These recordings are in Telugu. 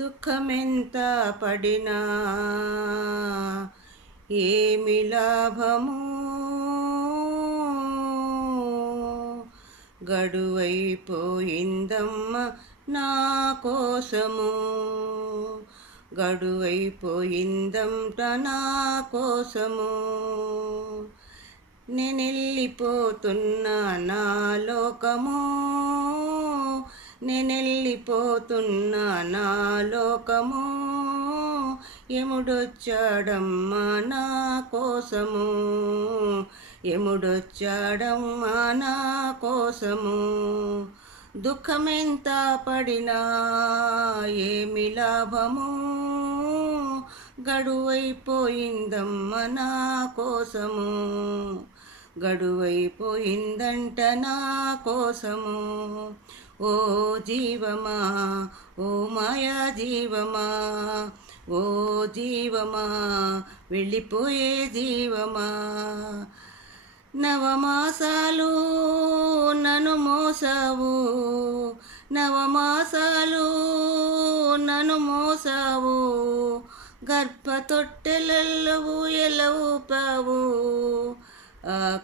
దుఃఖమెంత పడినా ఏమి లాభము, గడువైపోయిందమ్మ నా కోసము, గడువైపోయిందంట నా కోసము. నేనెళ్ళిపోతున్నా నా లోకము, నేనెళ్ళిపోతున్నా నా లోకము. యముడొచ్చాడమ్మా నా కోసము, యముడొచ్చాడమ్మా నా కోసము. దుఃఖమెంత పడినా ఏమి లాభము, గడువైపోయిందమ్మ నా కోసము, గడువైపోయిందంట నా కోసము. ఓ జీవమా, ఓ మాయా జీవమా, ఓ జీవమా, వెళ్ళిపోయే జీవమా. నవమాసాలు నన్ను మోసావు, నవమాసాలు నన్ను మోసావు, గర్భతొట్టెలలో ఊయలూపావు.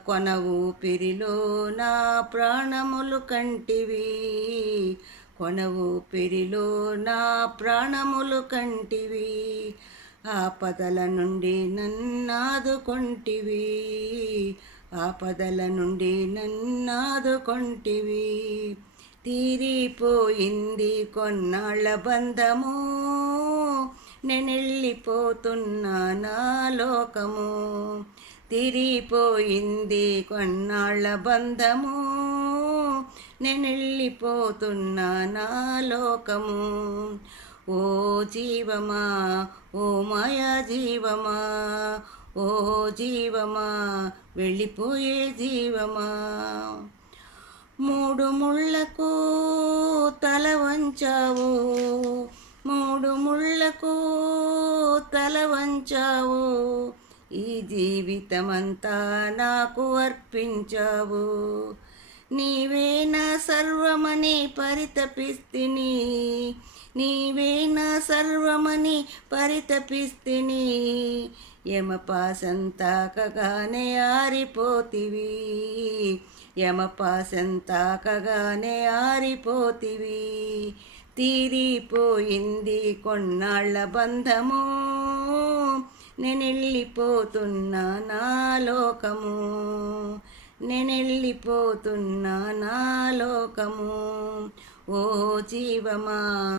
కొన ఊపిరిలో నా ప్రాణములు కంటివి, కొన ఊపిరిలో నా ప్రాణములు కంటివి. ఆపదల నుండి నన్నాదుకొంటివి, ఆపదల నుండి నన్నాదుకొంటివి. తీరిపోయింది కొన్నాళ్ళ బంధము, నేనెళ్ళిపోతున్నా నా లోకము. తీరిపోయింది కొన్నాళ్ళ బంధము, నేనెళ్ళిపోతున్నా నా లోకము. ఓ జీవమా, ఓ మాయా జీవమా, ఓ జీవమా, వెళ్ళిపోయే జీవమా. మూడు ముళ్ళకు తల వంచావు, మూడు ముళ్ళకు తల వంచావు. ఈ జీవితమంతా నాకు అర్పించావు. నీవే నా సర్వమని పరితపిస్తిని, నీవే నా సర్వమని పరితపిస్తిని. యమపాశంతాకగానే ఆరిపోతివి, యమపాశంతాకగానే ఆరిపోతివి. తీరిపోయింది కొన్నాళ్ళ బంధము, నేనెళ్ళిపోతున్నా నా లోకము, నేనెళ్ళిపోతున్నా నా లోకము. ఓ జీవమా.